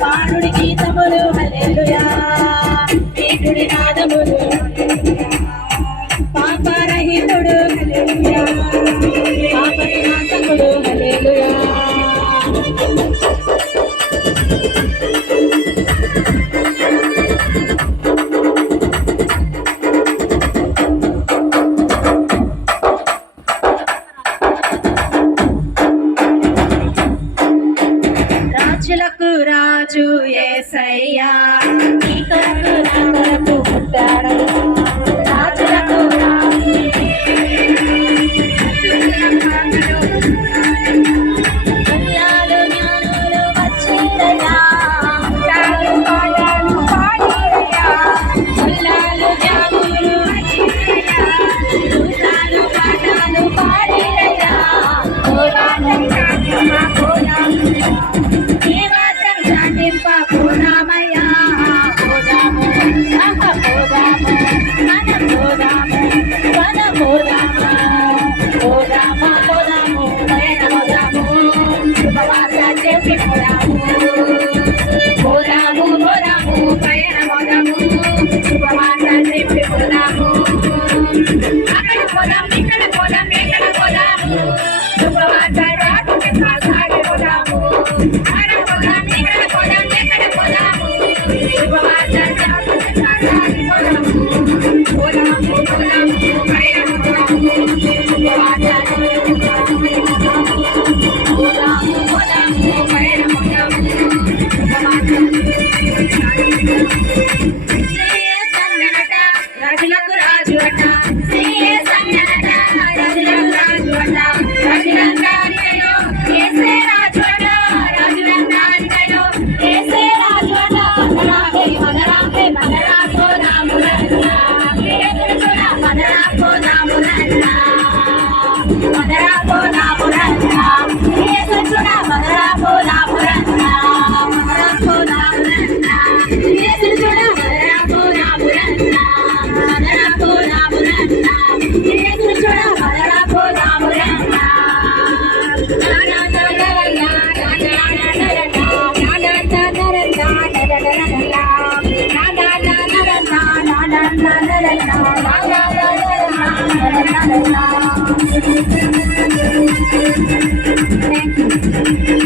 పాడుడి గీతములు హల్లెలూయా వీటుడి నాదములు పాపరహితుడు హల్లెలూయా పాప వినాశకుడు హల్లెలూయా రాజులకు రాజు యేసయ్యా నీ కొరకు నా కొరకు పుట్టాడు రాజులకు రాజు కన్యాలు జ్ఞానులు వచ్చిరయ్యా పాటలు పాటలు పాడిరయ్యా కన్యాలు జ్ఞానులు వచ్చిరయ్యా పాటలు పాడిరయ్యా పోదామయ్యా పోదాము పోదాము మన పోదాము మన పోదామా పోదామా పోదాము పైన పోదాము శుభవార్త చెప్పి పోదాము పోదాము పోదాము పైన పోదాము శుభవార్త చెప్పి పోదాము అక్కడ పోదాం ఇక్కడ పోదాం ఎక్కడ పోదాము శుభవార్త రాత్రి సాగి పోదాము అక్కడ పోదాం ఇక్కడ పోదాం ఎక్కడ పోదాము శుభవార్త సాగి పోదాము పోదాము పోదాము పైన పోదాము శుభవార్త పోదాము పోదాము పైన పోదాము రాజులకు రాజు అట శ్రీయే సంగనట రాజులకు రాజు అట రాజులందరికైనా యేసే రాజు అట రాజులందరికైనా యేసే రాజు అట మదరాకే మదరా పోదాములన్న యేసుచునా మదరా పోదాములన్న మదరా పోదాములన్న యేసుచునా మదరా పోదాములన్న మదరా పోదాములన్న యేసుచునా మదరా పోదాములన్న మదరా పోదాములన్న యేసుచునా మదరా పోదాములన్న Thank you.